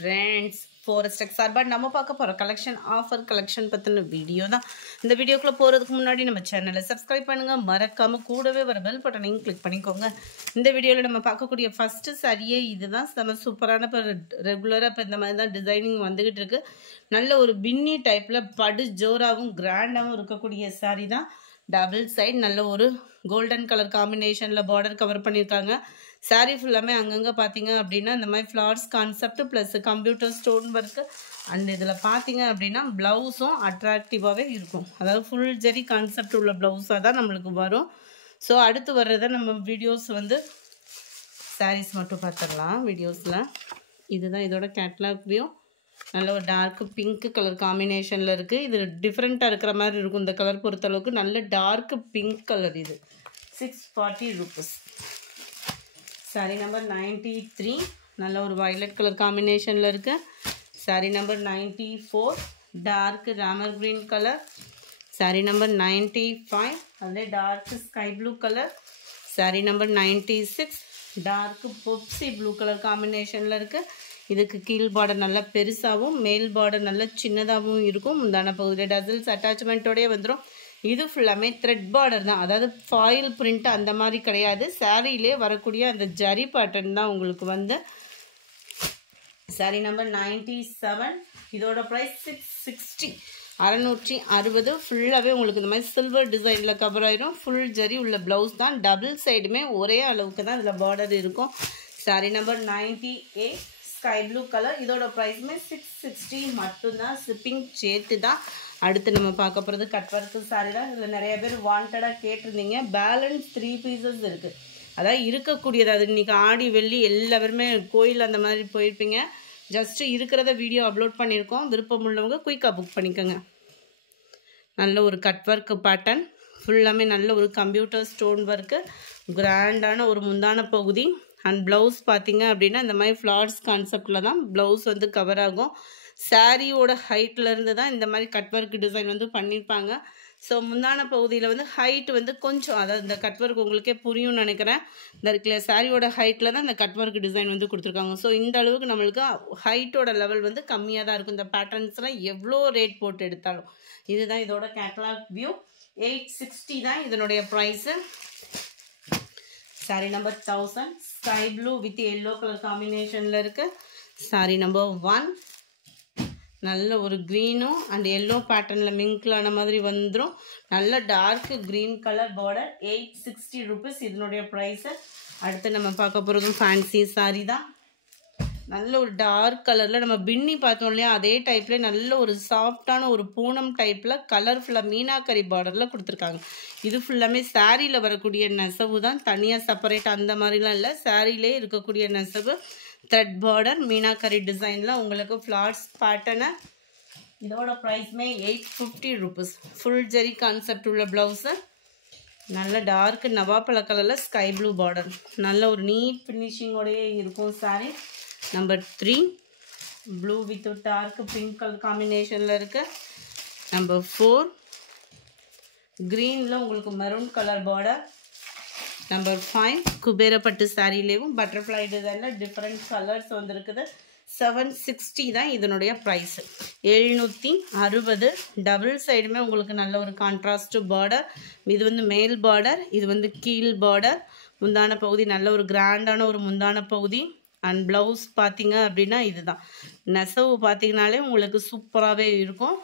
friends, Forest Exarba நம்ம பார்க்க போற collection offer collection பத்தின வீடியோ தான். இந்த வீடியோக்குள்ள போறதுக்கு முன்னாடி நம்ம சேனலை சப்ஸ்கிரைப் பண்ணுங்க, மறக்காம கூடவே வர பெல் பட்டனையும் கிளிக் பண்ணிக்கோங்க. இந்த வீடியோல நம்ம பார்க்கக்கூடிய ஃபர்ஸ்ட் சாரியே இதுதான். செம சூப்பரான ரெகுலரா இப்ப இந்த மாதிரி தான் டிசைனிங் வந்துகிட்டு இருக்கு. நல்ல ஒரு பின்னி டைப்ல படு ஜோராவும் கிராண்டாவும் இருக்கக்கூடிய சாரி தான். டபுள் சைடு நல்ல ஒரு கோல்டன் கலர் காம்பினேஷன்ல பார்டர் கவர் பண்ணியிருக்காங்க. சாரி ஃபுல்லாமே அங்கங்கே பார்த்தீங்க அப்படின்னா இந்த மாதிரி flowers concept plus computer stone work and இதில் பார்த்தீங்க அப்படின்னா ப்ளவுஸும் அட்ராக்டிவாகவே இருக்கும். அதாவது ஃபுல் ஜெரி கான்செப்ட் உள்ள ப்ளவுஸாக தான் நம்மளுக்கு வரும். ஸோ அடுத்து வர்றதை நம்ம வீடியோஸ் சாரீஸ் மட்டும் பார்த்துடலாம். வீடியோஸில் இதுதான் இதோட கேட்லாக் வியூ. நல்ல ஒரு டார்க் பிங்க் கலர் காம்பினேஷனில் இருக்குது. இது டிஃப்ரெண்ட்டாக இருக்கிற மாதிரி இருக்கும். இந்த கலர் பொறுத்தளவுக்கு நல்ல டார்க் பிங்க் கலர். இது 640 rupees. சாரி நம்பர் 93 நல்ல ஒரு வயலட் கலர் காம்பினேஷனில் இருக்குது. Sari number 94 dark Ramar green colour. Sari number 95 அதிலே dark sky blue colour. Sari number 96 dark Pepsi blue colour காம்பினேஷனில் இருக்குது. இதுக்கு கீழ் பார்டர் நல்லா பெருசாகவும் மேல் பார்டர் நல்லா சின்னதாகவும் இருக்கும். முந்தான பகுதியில் டசல்ஸ் அட்டாச்மெண்ட்டோடய வந்துடும். இது ஃபுல்லாமே த்ரெட் பார்டர் தான், அதாவது ஃபாயில் பிரிண்ட் அந்த மாதிரி கிடையாது. சாரியிலே வரக்கூடிய அந்த ஜரி பேட்டர்ன் தான் உங்களுக்கு சாரி நம்பர் 97 இதோட ப்ரைஸ் 660 660. ஃபுல்லாகவே உங்களுக்கு இந்த மாதிரி சில்வர் டிசைனில் கவர் ஆயிரும். ஃபுல் ஜரி உள்ள ப்ளவுஸ் தான். டபுள் சைடுமே ஒரே அளவுக்கு தான் இதில் பார்டர் இருக்கும். Sari number 98 sky blue colour. இதோட ப்ரைஸுமே 660 மட்டும்தான், ஷிப்பிங் சேர்த்து தான். அடுத்து நம்ம பார்க்க போகிறது கட் ஒர்க்கு சாரி தான். இதில் நிறைய பேர் வாண்டடாக கேட்டிருந்தீங்க. பேலன்ஸ் 3 பீசஸ் இருக்குது. அதாவது இருக்கக்கூடியது, அது இன்றைக்கி ஆடி வெள்ளி எல்லாருமே கோயில் அந்த மாதிரி போயிருப்பீங்க. ஜஸ்ட்டு இருக்கிறத வீடியோ அப்லோட் பண்ணியிருக்கோம். விருப்பம் உள்ளவங்க குயிக்காக புக் பண்ணிக்கோங்க. நல்ல ஒரு கட் ஒர்க்கு பேட்டர்ன், ஃபுல்லாமே நல்ல ஒரு கம்ப்யூட்டர் ஸ்டோன் ஒர்க்கு, கிராண்டான ஒரு முந்தான பகுதி. அண்ட் ப்ளவுஸ் பார்த்தீங்க அப்படின்னா இந்த மாதிரி ஃப்ளார்ஸ் கான்செப்டில் தான் ப்ளவுஸ் கவர் ஆகும். சாரியோட ஹைட்லேருந்து தான் இந்த மாதிரி கட் ஒர்க் டிசைன் பண்ணியிருப்பாங்க. ஸோ முந்தான பகுதியில் ஹைட் கொஞ்சம், அதாவது இந்த கட் ஒர்க் உங்களுக்கே புரியும்னு நினைக்கிறேன். இந்த இருக்கிற சாரியோட ஹைட்டில் தான் இந்த கட் ஒர்க் டிசைன் கொடுத்துருக்காங்க. ஸோ இந்த அளவுக்கு நம்மளுக்கு ஹைட்டோட லெவல் கம்மியாக தான் இருக்கும். இந்த பேட்டர்ன்ஸ்லாம் எவ்வளோ ரேட் போட்டு எடுத்தாலும். இதுதான் இதோட கேட்டலாக் வியூ. 860 தான் இதனுடைய price. Sari number 1000 sky blue with yellow colour காம்பினேஷனில் இருக்குது. சாரி நம்பர் 1 நல்ல ஒரு க்ரீனும் அண்ட் எல்லோ பேட்டர்னில் மிங்க்லான மாதிரி வந்துடும். நல்ல dark green colour border. 860 rupees இதனுடைய ப்ரைஸு. அடுத்து நம்ம பார்க்க போகிறதும் ஃபேன்சி சாரி தான். நல்ல ஒரு டார்க் கலரில் நம்ம பின்னி பார்த்தோம் இல்லையா, அதே டைப்லேயே நல்ல ஒரு சாஃப்டான ஒரு பூனம் டைப்பில் கலர்ஃபுல்லாக மீனாக்கரி பார்டரில் கொடுத்துருக்காங்க. இது ஃபுல்லாமே சாரியில் வரக்கூடிய நெசவு தான், தனியாக செப்பரேட் அந்த மாதிரிலாம் இல்லை. சாரியிலே இருக்கக்கூடிய நெசவு, த்ரெட் பார்டர், மீனாக்கரி டிசைனில் உங்களுக்கு ஃப்ளார்ஸ் பேட்டர்னு. இதோட ப்ரைஸ்மே 850 rupees. ஃபுல் ஜெரி கான்செப்ட் உள்ள ப்ளவுஸு. நல்ல டார்க் நவாப்பழ கலரில் ஸ்கை ப்ளூ பார்டர். நல்ல ஒரு நீட் ஃபினிஷிங்கோடையே இருக்கும் sari. Number 3 blue with dark pink colour காம்பினேஷனில் இருக்குது. நம்பர் 4 க்ரீனில் உங்களுக்கு மெரூன் கலர் பார்டர். நம்பர் 5 குபேரப்பட்டு சாரிலேயும் பட்டர்ஃப்ளை டிசைனில் டிஃப்ரெண்ட் கலர்ஸ் வந்துருக்குது. 760 தான் இதனுடைய ப்ரைஸு. 760. டபுள் சைடுமே உங்களுக்கு நல்ல ஒரு கான்ட்ராஸ்ட் பார்டர். இது மேல் பார்டர், இது கீழ் பார்டர். முந்தான பகுதி நல்ல ஒரு கிராண்டான ஒரு முந்தான பகுதி. அண்ட் ப்ளவுஸ் பார்த்தீங்க அப்படின்னா இதுதான். நெசவு பார்த்தீங்கனாலே உங்களுக்கு சூப்பராகவே இருக்கும்.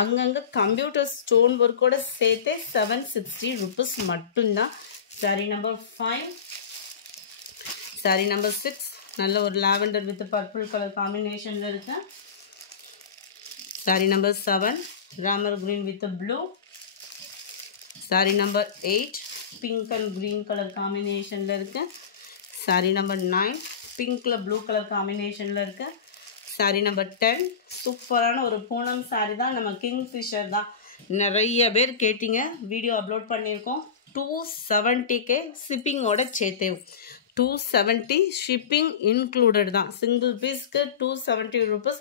அங்கங்கே கம்ப்யூட்டர் ஸ்டோன் ஒர்க்கோட சேர்த்தே 760 rupees மட்டும்தான். சாரி நம்பர் 5 சாரி நம்பர் 6 நல்ல ஒரு லாவெண்டர் வித் பர்பிள் கலர் காம்பினேஷனில் இருக்கு. Sorry number 7 Ramar green with blue. Sorry number 8 pink and green colour காம்பினேஷனில் இருக்கு. சாரி நம்பர் 9 பிங்க்கில் ப்ளூ கலர் காம்பினேஷனில் இருக்கு. சாரி நம்பர் 10 சூப்பரான ஒரு பூனம் சாரி தான். நம்ம கிங்ஃபிஷர் தான் நிறைய பேர் கேட்டிங்க, வீடியோ அப்லோட் பண்ணியிருக்கோம். 270K ஷிப்பிங்கோட சேர்த்தே. 270 ஷிப்பிங் இன்க்ளூடட் தான். சிங்கிள் பீஸ்க்கு 270 rupees.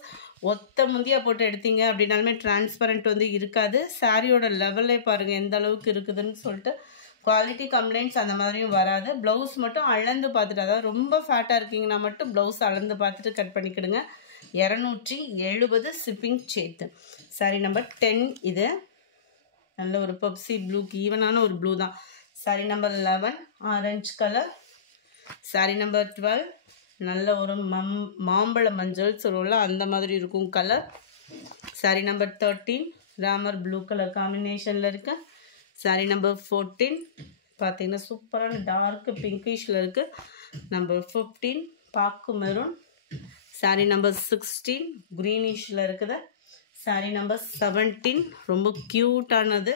ஒத்த முந்தியாக போட்டு எடுத்தீங்க அப்படின்னாலுமே டிரான்ஸ்பரண்ட் இருக்காது. சாரியோட லெவலே பாருங்கள் எந்த அளவுக்கு இருக்குதுன்னு சொல்லிட்டு. குவாலிட்டி கம்ப்ளைண்ட்ஸ் அந்த மாதிரியும் வராது. ப்ளவுஸ் மட்டும் அளந்து பார்த்துட்டு, அதாவது ரொம்ப ஃபேட்டாக இருக்கீங்கன்னா மட்டும் ப்ளவுஸ் அளந்து பார்த்துட்டு கட் பண்ணிக்கிடுங்க. 270 ஷிப்பிங் சேர்த்து. சாரி நம்பர் 10 இது. நல்ல ஒரு பப்சி ப்ளூக்கு ஈவனான ஒரு ப்ளூ தான். Sorry number 11 orange colour. Sari number 12 நல்ல ஒரு மாம்பழ மஞ்சள் சொல்லுவோம்ல அந்த மாதிரி இருக்கும் colour. Sari number 13 Ramar blue colour காம்பினேஷனில் இருக்கு. சாரி நம்பர் 14 பார்த்தீங்கன்னா சூப்பரான டார்க் பிங்கிஷில் இருக்குது. நம்பர் 15 பாக்கு மெரூன். சாரி நம்பர் 16 க்ரீனிஷில் இருக்குது. சாரி நம்பர் 17 ரொம்ப க்யூட்டானது.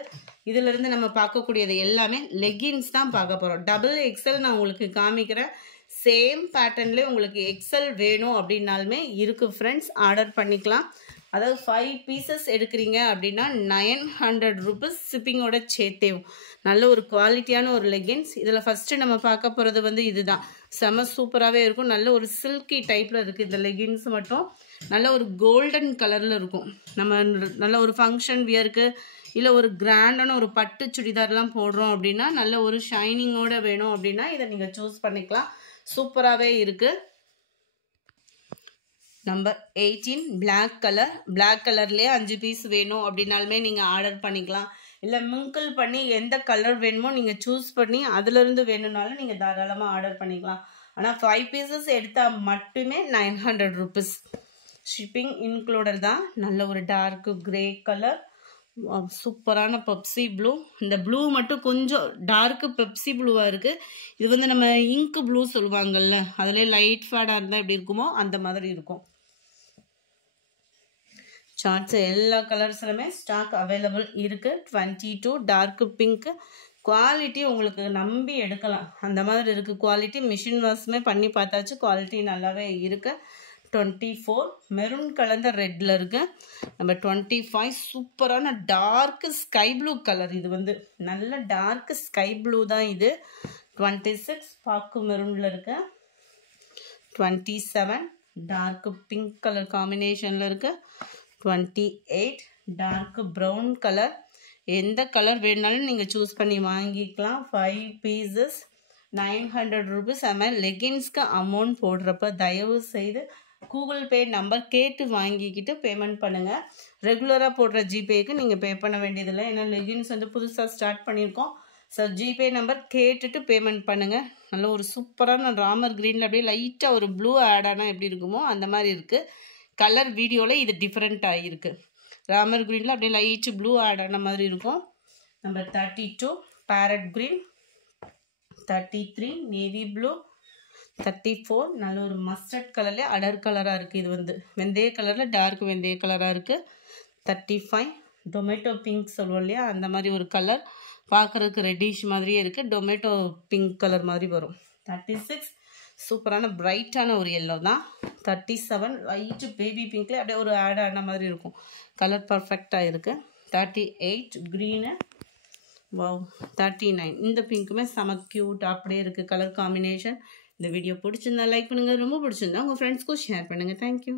இதிலிருந்து நம்ம பார்க்கக்கூடியது எல்லாமே லெகின்ஸ் தான் பார்க்க போகிறோம். டபுள் எக்ஸல் நான் உங்களுக்கு காமிக்கிறேன். சேம் பேட்டர்ன்லேயே உங்களுக்கு எக்ஸல் வேணும் அப்படின்னாலுமே இருக்குது ஃப்ரெண்ட்ஸ், ஆர்டர் பண்ணிக்கலாம். அதாவது 5 பீசஸ் எடுக்கிறீங்க அப்படின்னா 900 ருபீஸ் ஷிப்பிங்கோட சேர்த்தேவும். நல்ல ஒரு குவாலிட்டியான ஒரு லெகின்ஸ். இதில் ஃபஸ்ட்டு நம்ம பார்க்க போகிறது வந்து இதுதான். செம சூப்பராகவே இருக்கும். நல்ல ஒரு சில்கி டைப்பில் இருக்குது இந்த லெகின்ஸ் மட்டும். நல்ல ஒரு கோல்டன் கலரில் இருக்கும். நம்ம நல்ல ஒரு ஃபங்க்ஷன் வியருக்கு இல்லை ஒரு கிராண்டான ஒரு பட்டு சுடிதார்லாம் போடுறோம் அப்படின்னா நல்ல ஒரு ஷைனிங்கோடு வேணும் அப்படின்னா இதை நீங்கள் சூஸ் பண்ணிக்கலாம். சூப்பராகவே இருக்குது. Number 18 black colour. பிளாக் கலர்லேயே 5 பீஸ் வேணும் அப்படின்னாலுமே நீங்கள் ஆர்டர் பண்ணிக்கலாம். இல்லை மிங்கிள் பண்ணி எந்த கலர் வேணுமோ நீங்கள் சூஸ் பண்ணி அதிலிருந்து வேணும்னாலும் நீங்கள் தாராளமாக ஆர்டர் பண்ணிக்கலாம். ஆனால் 5 பீசஸ் எடுத்தால் மட்டுமே 900 ருபீஸ். ஷிப்பிங் இன்க்ளூடட் தான். நல்ல ஒரு டார்க்கு கிரே கலர். சூப்பரான பெப்சி ப்ளூ. இந்த ப்ளூ மட்டும் கொஞ்சம் டார்க்கு பெப்சி ப்ளூவாக இருக்குது. இது வந்து நம்ம இங்கு ப்ளூ சொல்லுவாங்கள்ல, அதிலே லைட் ஃபேடாக இருந்தால் எப்படி இருக்குமோ அந்த மாதிரி இருக்கும். சார்ட்ஸ் எல்லா கலர்ஸ்லுமே ஸ்டாக் அவைலபிள் இருக்குது. 22 டார்க்கு பிங்க்கு. குவாலிட்டி உங்களுக்கு நம்பி எடுக்கலாம் அந்த மாதிரி இருக்குது குவாலிட்டி. மிஷின் வாஷ்மே பண்ணி பார்த்தாச்சு, குவாலிட்டி நல்லாவே இருக்குது. 24 மெரூன் கலந்த ரெட்டில் இருக்குது. நம்ம 25 சூப்பரான டார்க்கு ஸ்கை ப்ளூ கலர். இது வந்து நல்ல டார்க்கு ஸ்கை ப்ளூ தான் இது. 26 பாக்கு மெரூனில் இருக்குது. 27 டார்க்கு பிங்க் கலர் காம்பினேஷனில் இருக்குது. 28 டார்க்கு ப்ரௌன் கலர். எந்த கலர் வேணுனாலும் நீங்கள் சூஸ் பண்ணி வாங்கிக்கலாம். 5 பீசஸ் 900 ருபீஸ். அதுமாதிரி லெகின்ஸ்க்கு அமௌண்ட் போடுறப்ப தயவு செய்து கூகுள் பே நம்பர் கேட்டு வாங்கிக்கிட்டு பேமெண்ட் பண்ணுங்கள். ரெகுலராக போடுற ஜிபேக்கு நீங்கள் பே பண்ண வேண்டியதில்லை. ஏன்னா லெகின்ஸ் வந்து புதுசாக ஸ்டார்ட் பண்ணியிருக்கோம். ஸோ ஜிபே நம்பர் கேட்டுட்டு பேமெண்ட் பண்ணுங்கள். நல்ல ஒரு சூப்பரான ராமர் க்ரீனில் அப்படியே லைட்டாக ஒரு ப்ளூ ஆட் ஆனால் எப்படி இருக்குமோ அந்த மாதிரி இருக்குது. கலர் வீடியோவில் இது டிஃப்ரெண்ட்டாக இருக்குது. ராமர் க்ரீனில் அப்படியே லைட்டு ப்ளூ ஆட் ஆன மாதிரி இருக்கும். Number 32 farad green. 33 navy blue. 34 நல்ல ஒரு மஸ்டர்ட் கலர்லேயே அடர் கலராக இருக்குது. இது வந்து வெந்தய கலரில் டார்க் வெந்தய கலராக இருக்குது. 35 டொமேட்டோ பிங்க் சொல்லுவோம் இல்லையா அந்த மாதிரி ஒரு கலர். பார்க்குறதுக்கு ரெட்டிஷ் மாதிரியே இருக்குது. டொமேட்டோ பிங்க் கலர் மாதிரி வரும். 36 சூப்பரான பிரைட்டான ஒரு எல்லோ தான். 37 லைட்டு பேபி பிங்க்லேயே அப்படியே ஒரு ஆட் ஆன மாதிரி இருக்கும். கலர் பர்ஃபெக்டாக இருக்குது. 38 க்ரீனு. வாவ். 39 இந்த பிங்க்குமே செம க்யூட் அப்படியே இருக்குது கலர் காம்பினேஷன். இந்த வீடியோ பிடிச்சிருந்தா லைக் பண்ணுங்கள். ரொம்ப பிடிச்சிருந்தா உங்கள் ஃப்ரெண்ட்ஸ்க்கும் ஷேர் பண்ணுங்கள். தேங்க்யூ.